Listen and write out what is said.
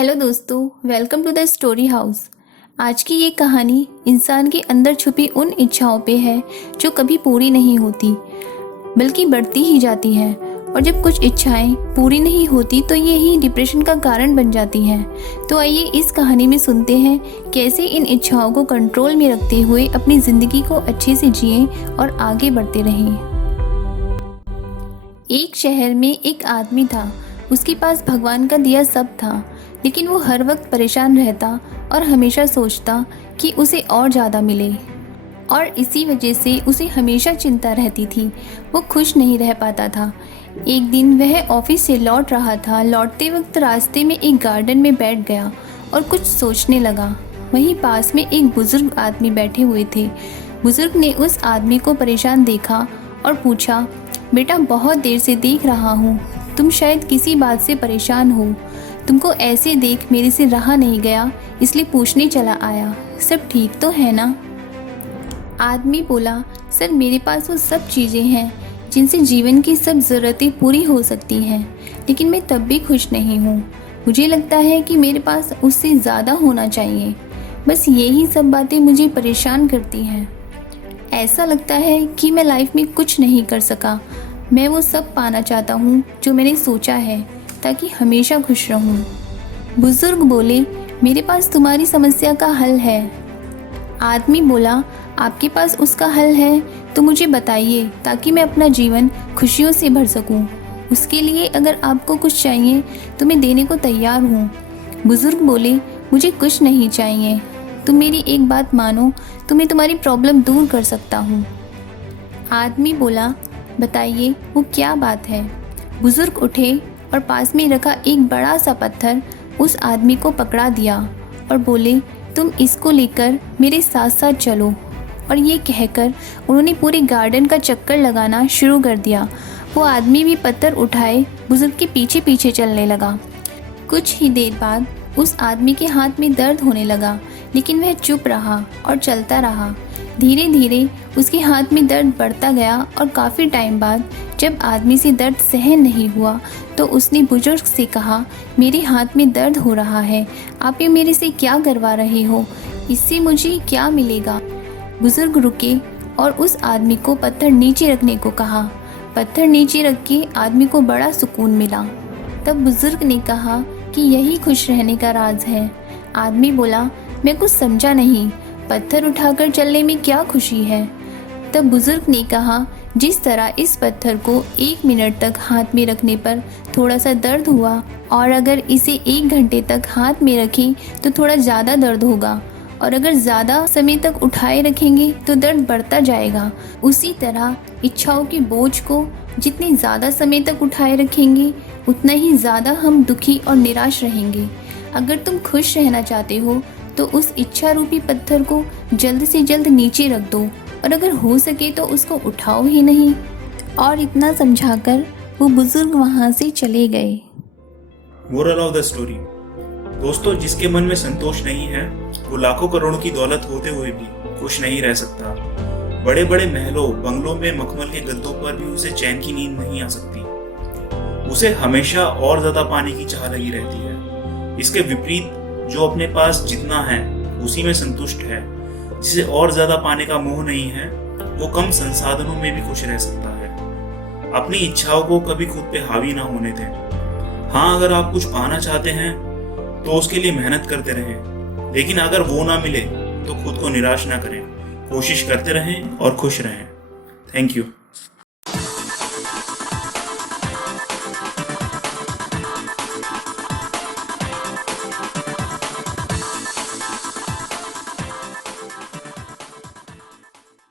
Hello दोस्तों, welcome to the story house. आज की ये कहानी इंसान के अंदर छुपी उन इच्छाओं पे है जो कभी पूरी नहीं होती बल्कि बढ़ती ही जाती हैं। और जब कुछ इच्छाएं पूरी नहीं होती तो ये ही डिप्रेशन का कारण बन जाती हैं। तो आइए इस कहानी में सुनते हैं कैसे इन इच्छाओं को कंट्रोल में रखते हुए अपनी ज़िंदगी को अच्छे से जिएं और आगे बढ़ते रहें। एक शहर में एक आदमी था। उसके पास भगवान का दिया सब था, लेकिन वो हर वक्त परेशान रहता और हमेशा सोचता कि उसे और ज़्यादा मिले, और इसी वजह से उसे हमेशा चिंता रहती थी। वो खुश नहीं रह पाता था। एक दिन वह ऑफिस से लौट रहा था। लौटते वक्त रास्ते में एक गार्डन में बैठ गया और कुछ सोचने लगा। वहीं पास में एक बुज़ुर्ग आदमी बैठे हुए थे। बुज़ुर्ग ने उस आदमी को परेशान देखा और पूछा, बेटा, बहुत देर से देख रहा हूँ, तुम शायद किसी बात से परेशान हो। तुमको ऐसे देख मेरे से रहा नहीं गया, इसलिए पूछने चला आया, सब ठीक तो है ना? आदमी बोला, सर, मेरे पास वो सब चीज़ें हैं जिनसे जीवन की सब ज़रूरतें पूरी हो सकती हैं, लेकिन मैं तब भी खुश नहीं हूँ। मुझे लगता है कि मेरे पास उससे ज़्यादा होना चाहिए। बस यही सब बातें मुझे परेशान करती हैं। ऐसा लगता है कि मैं लाइफ में कुछ नहीं कर सका। मैं वो सब पाना चाहता हूँ जो मैंने सोचा है, ताकि हमेशा खुश रहूँ। बुजुर्ग बोले, मेरे पास तुम्हारी समस्या का हल है। आदमी बोला, आपके पास उसका हल है तो मुझे बताइए, ताकि मैं अपना जीवन खुशियों से भर सकूं। उसके लिए अगर आपको कुछ चाहिए तो मैं देने को तैयार हूँ। बुजुर्ग बोले, मुझे कुछ नहीं चाहिए, तुम मेरी एक बात मानो तो मैं तुम्हारी प्रॉब्लम दूर कर सकता हूँ। आदमी बोला, बताइए वो क्या बात है। बुजुर्ग उठे और पास में रखा एक बड़ा सा पत्थर उस आदमी को पकड़ा दिया और बोले, तुम इसको लेकर मेरे साथ साथ चलो। और ये कहकर उन्होंने पूरे गार्डन का चक्कर लगाना शुरू कर दिया। वो आदमी भी पत्थर उठाए बुजुर्ग के पीछे पीछे चलने लगा। कुछ ही देर बाद उस आदमी के हाथ में दर्द होने लगा, लेकिन वह चुप रहा और चलता रहा। धीरे धीरे उसके हाथ में दर्द बढ़ता गया और काफ़ी टाइम बाद जब आदमी से दर्द सहन नहीं हुआ तो उसने बुजुर्ग से कहा, मेरे हाथ में दर्द हो रहा है, आप ये मेरे से क्या करवा रहे हो? इससे मुझे क्या मिलेगा? बुजुर्ग रुके और उस आदमी को पत्थर नीचे रखने को कहा। पत्थर नीचे रख के आदमी को बड़ा सुकून मिला। तब बुजुर्ग ने कहा कि यही खुश रहने का राज है। आदमी बोला, मैं कुछ समझा नहीं, पत्थर उठाकर चलने में क्या खुशी है? तब बुजुर्ग ने कहा, जिस तरह इस पत्थर को 1 मिनट तक हाथ में रखने पर थोड़ा सा दर्द हुआ, और अगर इसे 1 घंटे तक हाथ में रखें तो थोड़ा ज़्यादा दर्द होगा, और अगर ज़्यादा समय तक उठाए रखेंगे तो दर्द बढ़ता जाएगा। उसी तरह इच्छाओं के बोझ को जितने ज़्यादा समय तक उठाए रखेंगे उतना ही ज़्यादा हम दुखी और निराश रहेंगे। अगर तुम खुश रहना चाहते हो तो उस इच्छा रूपी पत्थर को जल्द से जल्द नीचे रख दो, और अगर हो सके तो उसको उठाओ ही नहीं। और इतना समझाकर वो बुजुर्ग वहाँ से चले गए। Moral of the story. दोस्तों, जिसके मन में संतोष नहीं है वो लाखों करोड़ों की दौलत होते हुए भी खुश नहीं रह सकता। बड़े बड़े महलों बंगलों में मखमल के गद्दों पर भी उसे चैन की नींद नहीं आ सकती। उसे हमेशा और ज्यादा पाने की चाह लगी रहती है। इसके विपरीत जो अपने पास जितना है उसी में संतुष्ट है, जिसे और ज्यादा पाने का मोह नहीं है, वो कम संसाधनों में भी खुश रह सकता है। अपनी इच्छाओं को कभी खुद पे हावी ना होने दें। हाँ, अगर आप कुछ पाना चाहते हैं तो उसके लिए मेहनत करते रहें, लेकिन अगर वो ना मिले तो खुद को निराश ना करें। कोशिश करते रहें और खुश रहें। Thank you.